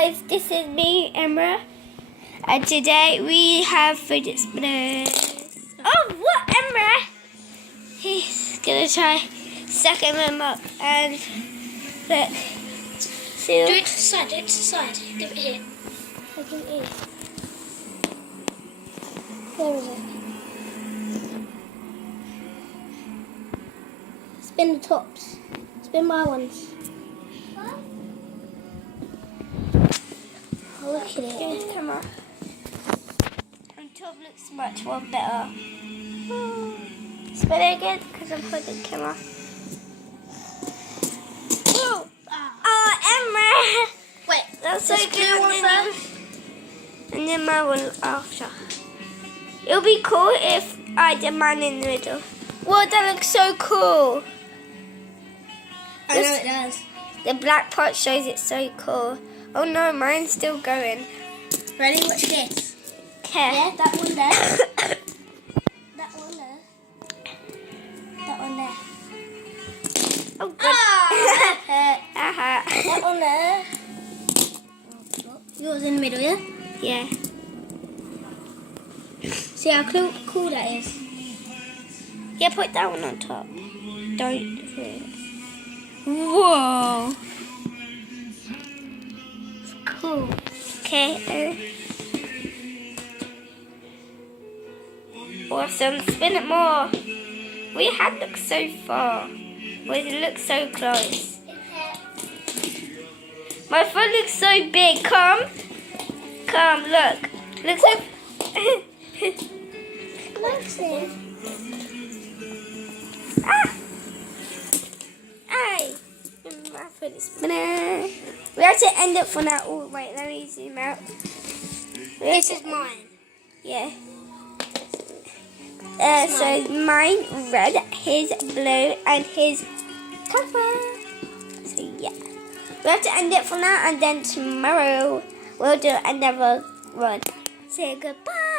guys, this is me, Emre, and today we have fidget spinners. Oh, what, Emre? He's gonna try sucking them up and look. See? Do it to the side, do it to the side. Give it here. I can eat. Where is it? Spin the tops. Spin my ones. Oh, look at it. Give the camera. And top looks much more better. Spin it again because I'm putting the camera. Oh, Emma! Wait, That's so let's do good. one first. And then my one after. It'll be cool if I did mine in the middle. Whoa, that looks so cool. I know it does. The black part shows it's so cool. Oh no, mine's still going. Ready? Watch this. Okay. Yeah, that one there. That one there. That one there. Oh good. Ah! That one there. Yours in the middle, yeah? Yeah. See how cool that is? Yeah, put that one on top. Don't do it. Whoa. It's cool. Okay. Awesome. Spin it more. We had looked so far. We look so close. My foot looks so big. Come, look. Looks so. Ah! Ay! My foot is spinning. We have to end it for now. Oh, wait, let me zoom out. This is mine. Yeah. So mine red, his blue, and his purple. So yeah. We have to end it for now, and then tomorrow we'll do another one. Say goodbye.